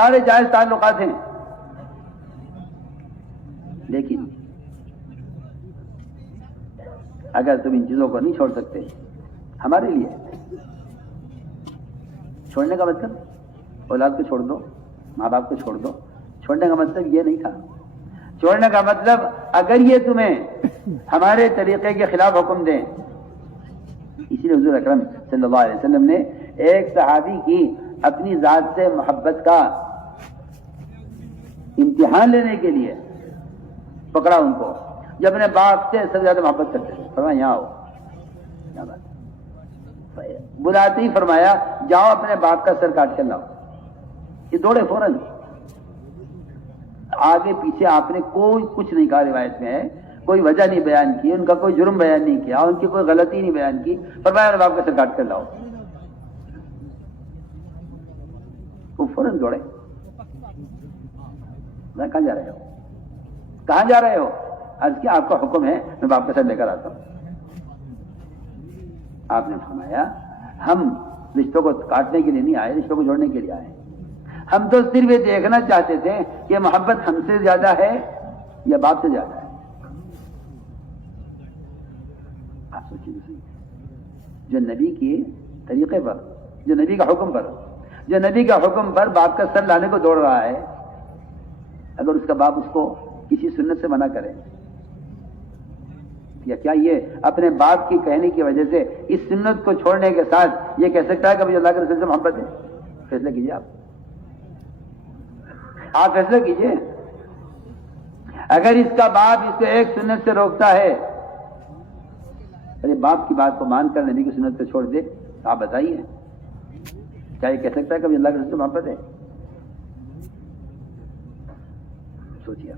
سارے جائز تعلقات ہیں، لیکن اگر تم ان چیزوں کو نہیں چھوڑ سکتے، ہمارے لیے چھوڑنے کا مطلب اولاد کو چھوڑ دو، ماں باپ کو چھوڑ دو، چھوڑنے کا مطلب یہ نہیں تھا۔ چھوڑنے کا مطلب اگر یہ تمہیں ہمارے طریقے کے خلاف حکم دیں، اسی لیے حضور اکرم صلی اللہ علیہ وسلم نے ایک صحابی کی اپنی ذات سے محبت کا امتحان لینے کے لیے پکڑا ان کو، جو اپنے باپ سے سب سے زیادہ محبت کرتے تھے، فرمایا یہاں آؤ، کیا بات، بلاتے ہی فرمایا جاؤ اپنے باپ کا سر کاٹ کر لاؤ۔ یہ دوڑے فوراً، آگے پیچھے آپ نے کوئی کچھ نہیں کہا، روایت میں ہے کوئی وجہ نہیں بیان کی، ان کا کوئی جرم بیان نہیں کیا، ان کی کوئی غلطی نہیں بیان کی، فرمایا اپنے باپ کا سر کاٹ کر لاؤ۔ وہ فوراً دوڑے، کہاں جا رہے ہو، کہاں جا رہے ہو؟ عرض کیا آپ کا حکم ہے میں باپ کا سر لے کر آتا ہوں۔ آپ نے فرمایا ہم رشتوں کو کاٹنے کے لیے نہیں آئے، رشتوں کو جوڑنے کے لیے آئے، ہم تو صرف یہ دیکھنا چاہتے تھے کہ محبت ہم سے زیادہ ہے یا باپ سے زیادہ ہے۔ آپ سوچیے، جو نبی کے طریقے پر، جو نبی کا حکم پر، جو نبی کا حکم پر باپ کا سر لانے کو دوڑ رہا ہے، اگر اس کا باپ اس کو کسی سنت سے منع کرے، یا کیا یہ اپنے باپ کی کہنے کی وجہ سے اس سنت کو چھوڑنے کے ساتھ یہ کہہ سکتا ہے کہ مجھے اللہ کے رسول سے محبت ہے؟ فیصلہ کیجیے، آپ فیصلہ کیجیے۔ اگر اس کا باپ اس کو ایک سنت سے روکتا ہے، ارے باپ کی بات کو مان کر نبی کی سنت کو چھوڑ دے، تو آپ بتائیے کیا یہ کہہ سکتا ہے کہ مجھے اللہ کے رسول سے محبت ہے؟ سوچیے۔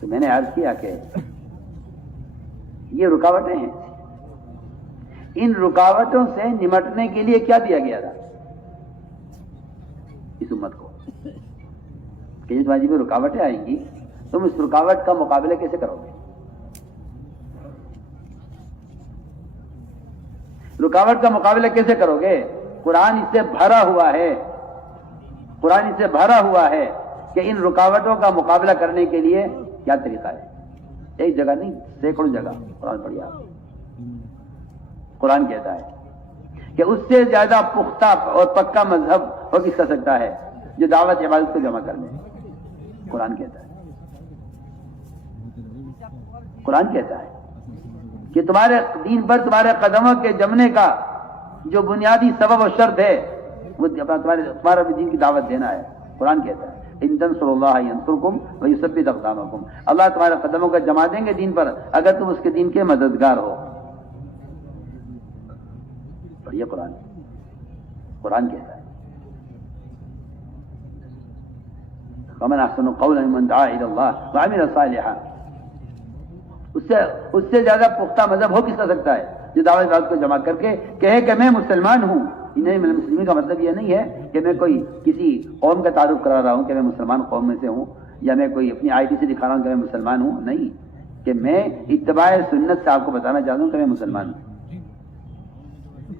تو میں نے عرض کیا کہ یہ رکاوٹیں ہیں، ان رکاوٹوں سے نمٹنے کے لیے کیا دیا گیا تھا اس امت کو، کہ جس تمہاری میں رکاوٹیں آئیں گی تم اس رکاوٹ کا مقابلہ کیسے کرو گے؟ رکاوٹ کا مقابلہ کیسے کرو گے؟ قرآن اس سے بھرا ہوا ہے، قرآن اس سے بھرا ہوا ہے کہ ان رکاوٹوں کا مقابلہ کرنے کے لیے کیا طریقہ ہے۔ ایک جگہ نہیں، سینکڑوں جگہ قرآن پڑھیے آپ۔ قرآن کہتا ہے کہ اس سے زیادہ پختہ اور پکا مذہب ہو کس کر سکتا ہے جو دعوت عبادت کو جمع کر لے۔ قرآن کہتا ہے، قرآن کہتا ہے کہ تمہارے دین پر تمہارے قدموں کے جمنے کا جو بنیادی سبب و شرط ہے وہ تمہارا دین کی دعوت دینا ہے۔ قرآن کہتا ہے ان تنصروا اللہ ینصرکم ویثبت اقدامکم، اللہ تمہارے قدموں کا جما دیں گے دین پر اگر تم اس کے دین کے مددگار ہو۔ پڑھیے قرآن، قرآن کہتا ہے ومن احسن قولا ممن دعا الی اللہ وعمل صالحا، اس سے زیادہ پختہ مذہب ہو کس کا سکتا ہے جو دعوت بات کو جمع کر کے کہے کہ میں مسلمان ہوں۔ انہیں مسلمین کا مطلب یہ نہیں ہے کہ میں کوئی کسی قوم کا تعارف کرا رہا ہوں کہ میں مسلمان قوم میں سے ہوں، یا میں کوئی اپنی آئی ڈی سے دکھا رہا ہوں کہ میں مسلمان ہوں، نہیں، کہ میں اتباع سنت سے آپ کو بتانا چاہتا ہوں کہ میں مسلمان ہوں۔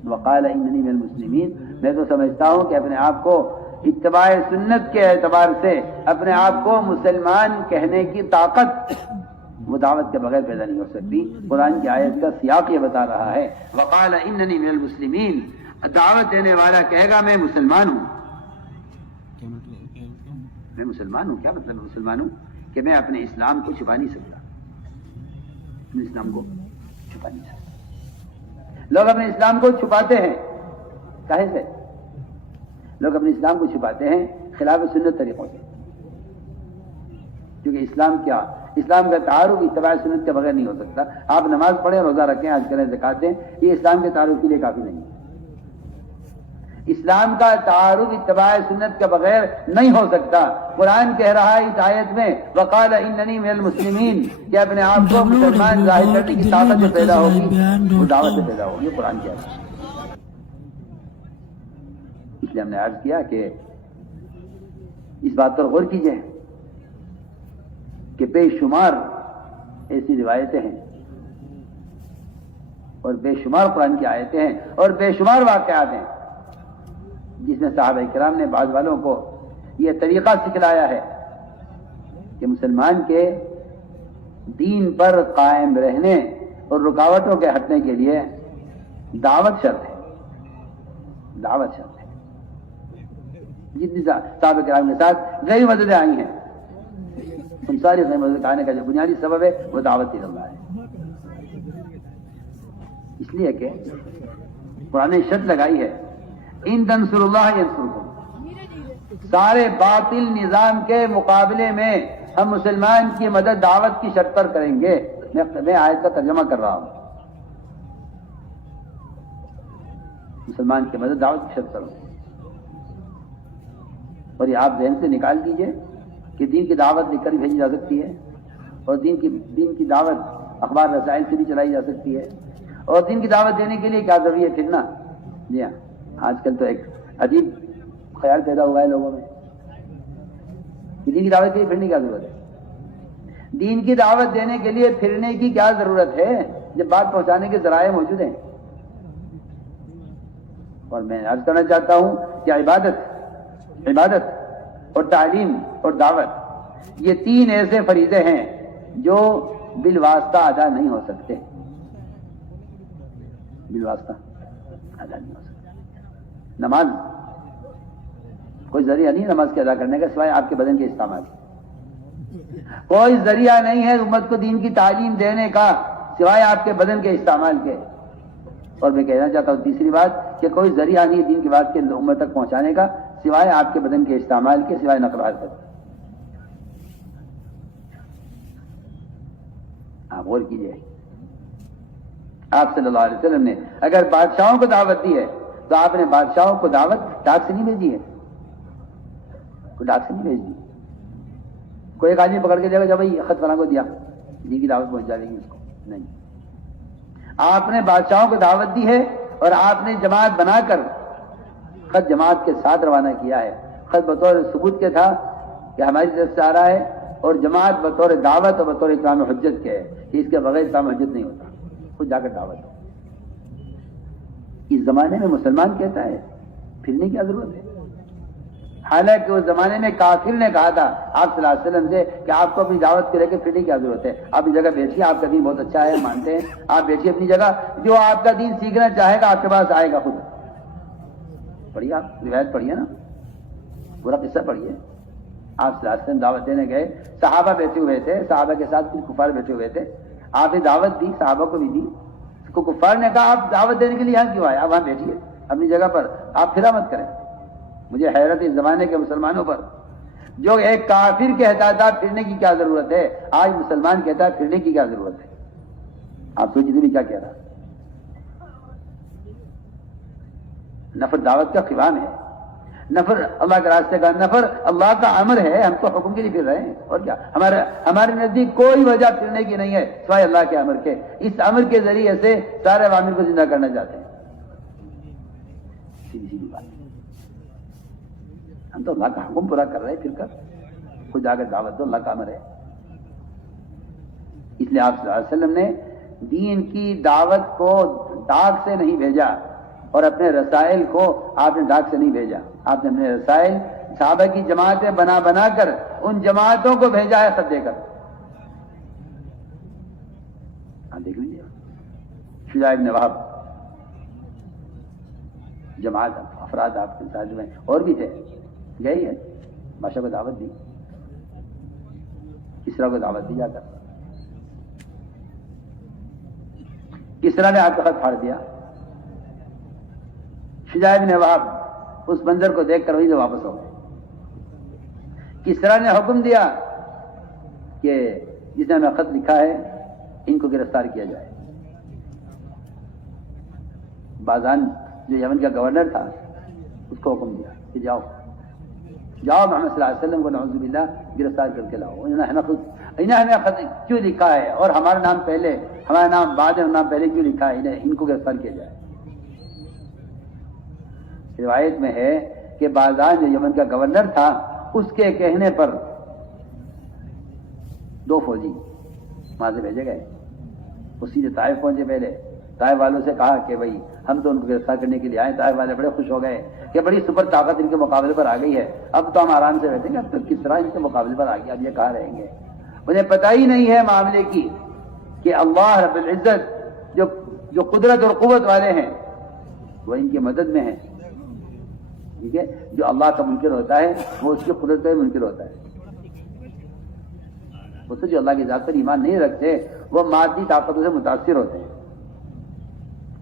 وقال اننی من المسلمین، میں تو سمجھتا ہوں کہ اپنے آپ کو اتباع سنت کے اعتبار سے اپنے آپ کو مسلمان کہنے کی طاقت وہ دعوت کے بغیر پیدا نہیں ہو سکتی۔ قرآن کی آیت کا سیاق یہ بتا رہا ہے وقال اننی من المسلمین، دعوت دینے والا کہے گا میں مسلمان ہوں۔ میں مسلمان ہوں، کیا مطلب میں مسلمان ہوں؟ کہ میں اپنے اسلام کو چھپا نہیں سکتا، اپنے اسلام کو چھپا نہیں سکتا۔ لوگ اپنے اسلام کو چھپاتے ہیں، کہے سے لوگ اپنے اسلام کو چھپاتے ہیں خلاف سنت طریقوں سے، کیونکہ اسلام کیا، اسلام کا تعارف اتباع سنت کے بغیر نہیں ہو سکتا۔ آپ نماز پڑھیں، روزہ رکھیں، حج کریں، زکات دیں، یہ اسلام کے تعارف کے لیے کافی نہیں ہے۔ اسلام کا تعارف اتباع سنت کے بغیر نہیں ہو سکتا۔ قرآن کہہ رہا ہے اس آیت میں وقال اننی من المسلمین، کہ اپنے آپ کو مسلمان ظاہر کرنے کی طاقت جو پیدا ہوگی وہ دعوت سے پیدا ہوگی۔ قرآن کہہ رہا ہے، اس لیے ہم نے عرض کیا کہ اس بات پر غور کیجئے کہ بے شمار ایسی روایتیں ہیں اور بے شمار قرآن کی آیتیں ہیں اور بے شمار واقعات ہیں جس میں صحابہ کرام نے بعض والوں کو یہ طریقہ سکھلایا ہے کہ مسلمان کے دین پر قائم رہنے اور رکاوٹوں کے ہٹنے کے لیے دعوت شرط ہے. دعوت شرط ہے. جتنی صحابہ کرام کے ساتھ غیر مددیں آئی ہیں ان ساری غیر مدد آنے کا جو بنیادی سبب ہے وہ دعوت اللہ ہے. اس لیے کہ قرآن نے شرط لگائی ہے ان تنصر اللہ ینصرکم. سارے باطل نظام کے مقابلے میں ہم مسلمان کی مدد دعوت کی شرط پر کریں گے. میں آیت کا ترجمہ کر رہا ہوں. مسلمان کی مدد دعوت کی شرط کرو. اور یہ آپ ذہن سے نکال دیجئے کہ دین کی دعوت لکھ کر بھیجی جا سکتی ہے اور دین کی دعوت اخبار رسائل سے بھی چلائی جا سکتی ہے. اور دین کی دعوت دینے کے لیے کیا ضروری ہے پھرنا؟ جی ہاں، آج کل تو ایک عجیب خیال پیدا ہوا ہے لوگوں میں کہ دین کی دعوت کے لیے پھرنے کی کیا ضرورت ہے. دین کی دعوت دینے کے لیے پھرنے کی کیا ضرورت ہے جب بات پہنچانے کے ذرائع موجود ہیں. اور میں عرض کرنا چاہتا ہوں کہ عبادت اور تعلیم اور دعوت یہ تین ایسے فریضے ہیں جو بالواسطہ ادا نہیں ہو سکتے. بالواسطہ ادا نہیں ہو سکتے. نماز کوئی ذریعہ نہیں نماز کے ادا کرنے کا سوائے آپ کے بدن کے استعمال. کوئی ذریعہ نہیں ہے امت کو دین کی تعلیم دینے کا سوائے آپ کے بدن کے استعمال کے. اور میں کہنا چاہتا ہوں تیسری بات کہ کوئی ذریعہ نہیں دین کی بات کے امت تک پہنچانے کا سوائے آپ کے بدن کے استعمال کے، سوائے نقل و حرکت. آپ غور کیجیے. آپ صلی اللہ علیہ وسلم نے اگر بادشاہوں کو دعوت دی ہے تو آپ نے بادشاہوں کو دعوت ڈاک سے نہیں بھیجی ہے. کوئی ڈاک سے نہیں بھیج دی. کوئی ایک آدمی پکڑ کے جائے گا جب بھائی خط فلاں کو دیا دین کی دعوت پہنچا دیں گے اس کو. نہیں، آپ نے بادشاہوں کو دعوت دی ہے اور آپ نے جماعت بنا کر خط جماعت کے ساتھ روانہ کیا ہے. خط بطور ثبوت کے تھا کہ ہماری طرف سے آ رہا ہے اور جماعت بطور دعوت اور بطور اقامہ حجت کے ہے کہ اس کے بغیر اقامہ حجت نہیں ہوتا. خود جا کر دعوت ہو. اس زمانے میں مسلمان کہتا ہے پھرنے کی کیا ضرورت ہے. حالانکہ اس زمانے میں کافر نے کہا تھا آپ صلی اللہ علیہ وسلم سے کہ آپ کو اپنی دعوت کے لے کے پھرنے کی کیا ضرورت ہے. آپ اپنی جگہ بیٹھیے، آپ کا دین بہت اچھا ہے، مانتے ہیں، آپ بیٹھیے اپنی جگہ. جو آپ کا دین سیکھنا چاہے گا آپ کے پاس آئے گا. خود پڑھیے، آپ روایت پڑھیے نا، پورا قصہ پڑھیے. آپ صلی اللہ علیہ وسلم دعوت دینے گئے، صحابہ بیٹھے ہوئے تھے، صحابہ کے ساتھ کچھ کفار بیٹھے ہوئے تھے. آپ نے دعوت دی، صحابہ کو بھی دی. کفار نے کہا آپ دعوت دینے کے لیے یہاں کیوں آئے؟ آپ وہاں بیٹھیے اپنی جگہ پر، آپ پھرا مت کریں. مجھے حیرت اس زمانے کے مسلمانوں پر جو ایک کافر کہتا تھا پھرنے کی کیا ضرورت ہے، آج مسلمان کہتا ہے پھرنے کی کیا ضرورت ہے. آپ سوچیے بھی کیا کہہ رہا. نفر دعوت کا قوام ہے. نفر اللہ کے راستے کا، نفر اللہ کا امر ہے. ہم تو حکم کے لیے پھر رہے ہیں اور کیا. ہمارے نزدیک کوئی وجہ پھرنے کی نہیں ہے سوائے اللہ کے امر کے. اس امر کے ذریعے سے سارے عوامل کو زندہ کرنا چاہتے ہیں. سیدھی بات. ہم تو اللہ کا حکم پورا کر رہے ہیں پھر کر خود جا کر دعوت دو، اللہ کا امر ہے. اس لیے آپ صلی اللہ علیہ وسلم نے دین کی دعوت کو ڈاک سے نہیں بھیجا اور اپنے رسائل کو آپ نے ڈاک سے نہیں بھیجا. آپ نے اپنے رسائل صحابہ کی جماعتیں بنا کر ان جماعتوں کو بھیجا ہے خط دے کر. دیکھ لیجیے شجاع بن وہب جماعت افراد آپ کے ساتھ جو ہیں اور بھی تھے، گئی ہے بادشاہ کو دعوت دی، کسرا کو دعوت دی جا کر. کسرا نے آپ کا خط پھاڑ دیا. شجاع بن وہب اس منظر کو دیکھ کر وہیں سے واپس ہو گئے. کسرا نے حکم دیا کہ جس نے ہمیں خط لکھا ہے ان کو گرفتار کیا جائے. بازان جو یمن کا گورنر تھا اس کو حکم دیا کہ جاؤ محمد صلی اللہ علیہ وسلم کو نعوذ باللہ گرفتار کر کے لاؤ. انہیں ہمیں خط کیوں لکھا ہے اور ہمارا نام پہلے، ہمارا نام بعد میں، نام پہلے کیوں لکھا ہے؟ ان کو گرفتار کیا جائے. روایت میں ہے کہ بازان جو یمن کا گورنر تھا اس کے کہنے پر 2 فوجی وہاں سے بھیجے گئے. وہ سیدھے طائف پہنچے. پہلے طائف والوں سے کہا کہ بھائی ہم تو ان کو گرفتار کرنے کے لیے آئے. طائف والے بڑے خوش ہو گئے کہ بڑی سپر طاقت ان کے مقابلے پر آ گئی ہے, اب تو ہم آرام سے بیٹھیں گے, اب تو کس طرح ان کے مقابلے پر آ گیا, اب یہ کہاں رہیں گے. انہیں پتہ ہی نہیں ہے معاملے کی کہ اللہ رب العزت جو قدرت اور قوت والے ہیں وہ ان کی مدد میں ہیں. ٹھیک ہے, جو اللہ کا منکر ہوتا ہے وہ اس کی قدرت کا منکر ہوتا ہے. وہ تو جو اللہ کی ذات پر ایمان نہیں رکھتے وہ مادی طاقتوں سے متاثر ہوتے ہیں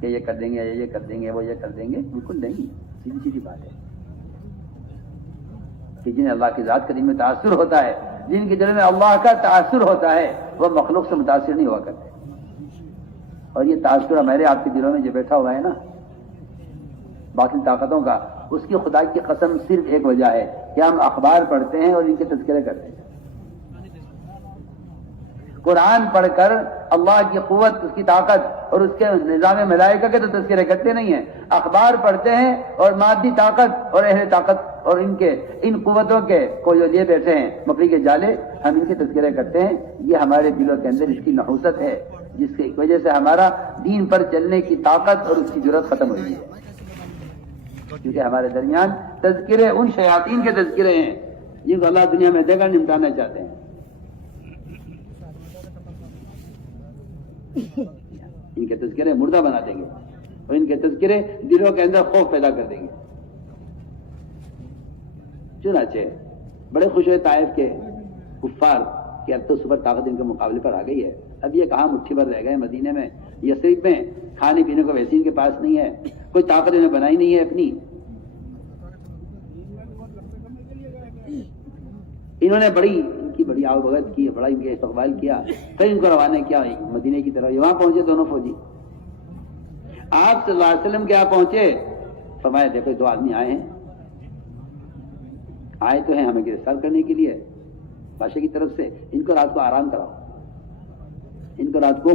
کہ یہ کر دیں گے, یہ کر دیں گے, وہ یہ کر دیں گے. بالکل نہیں, سیدھی سیدھی بات ہے کہ جنہیں اللہ کی ذات کریم میں تاثر ہوتا ہے, جن کے دل میں اللہ کا تاثر ہوتا ہے, وہ مخلوق سے متاثر نہیں ہوا کرتے. اور یہ تاثر ہمارے آپ کے دلوں میں جو بیٹھا ہوا ہے نا باطل طاقتوں کا, اس کی خدا کی قسم صرف ایک وجہ ہے کہ ہم اخبار پڑھتے ہیں اور ان کے تذکرے کرتے ہیں. قرآن پڑھ کر اللہ کی قوت, اس کی طاقت اور اس کے نظام ملائکہ کے تو تذکرے کرتے نہیں ہیں. اخبار پڑھتے ہیں اور مادی طاقت اور اہل طاقت اور ان قوتوں کے کو جو لیے بیٹھے ہیں مکڑی کے جالے, ہم ان کے تذکرے کرتے ہیں. یہ ہمارے دلوں کے اندر اس کی نحوست ہے جس کی وجہ سے ہمارا دین پر چلنے کی طاقت اور اس کی ضرورت ختم ہوئی ہے. کیونکہ ہمارے درمیان تذکرے ان شیاطین کے تذکرے ہیں جن کو اللہ دنیا میں دے کر نمٹانا چاہتے ہیں. ان کے تذکرے مردہ بنا دیں گے اور ان کے تذکرے دلوں کے اندر خوف پیدا کر دیں گے. چنانچہ بڑے خوش ہوئے طائف کے کفار کہ اب تو سپر طاقت ان کے مقابلے پر آ گئی ہے. اب یہ کہاں مٹھی بھر رہ گئے مدینے میں, یثرب میں کھانے پینے کو ویسے ان کے پاس نہیں ہے, کوئی طاقت انہیں بنائی نہیں ہے اپنی. انہوں نے بڑی آؤ بھگت کی, بڑا ان کے استقبال کیا, پھر ان کو روانہ کیا مدینے کی طرف. وہاں پہنچے دونوں فوجی, آپ صلی اللہ علیہ وسلم کے یہاں پہنچے, فرمایا دیکھو دو آدمی آئے ہیں, آئے تو ہیں ہمیں گرفتار کرنے کے لیے بادشاہ کی طرف سے, ان کو رات کو آرام کراؤ, ان کو رات کو,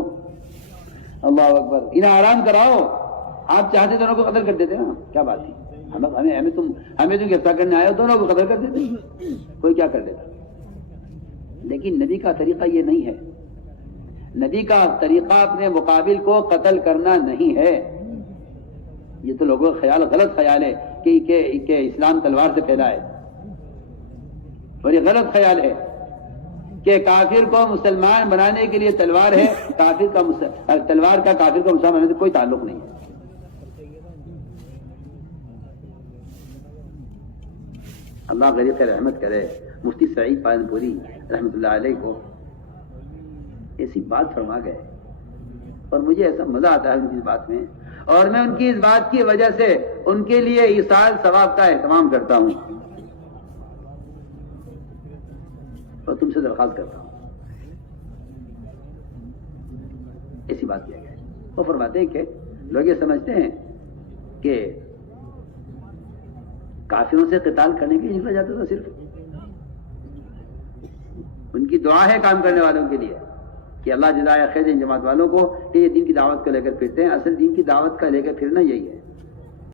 اللہ اکبر, انہیں آرام کراؤ. آپ چاہتے دونوں کو قتل کر دیتے نا, کیا بات ہے, ہمیں تم گرفتار کرنے آئے ہو, دونوں کو قتل کر دیتے, کوئی کیا کر دیتا. لیکن نبی کا طریقہ یہ نہیں ہے. نبی کا طریقہ اپنے مقابل کو قتل کرنا نہیں ہے. یہ تو لوگوں کا خیال, غلط خیال ہے کہ اسلام تلوار سے پھیلا ہے, اور یہ غلط خیال ہے کہ کافر کو مسلمان بنانے کے لیے تلوار ہے, تلوار کا کافر کو مسلمان بنانے سے کوئی تعلق نہیں ہے. اللہ غریق رحمت کرے. مفتی سعید پالن پوری رحمۃ اللہ علیہ کو ایسی بات فرما گئے اور مجھے ایسا مزہ آتا ہے ان کی اس بات میں, اور میں ان کی اس بات کی وجہ سے ان کے لیے ایصال ثواب کا اہتمام کرتا ہوں اور تم سے درخواست کرتا ہوں. ایسی بات کیا گیا. وہ فرماتے ہیں کہ لوگ یہ سمجھتے ہیں کہ کافروں سے قتال کرنے کے لیے نکلا جاتا تھا, صرف ان کی دعا ہے کام کرنے والوں کے لیے کہ اللہ جزائے خیر ان جماعت والوں کو کہ یہ دین کی دعوت کو لے کر پھرتے ہیں. اصل دین کی دعوت کا لے کر پھرنا یہی ہے.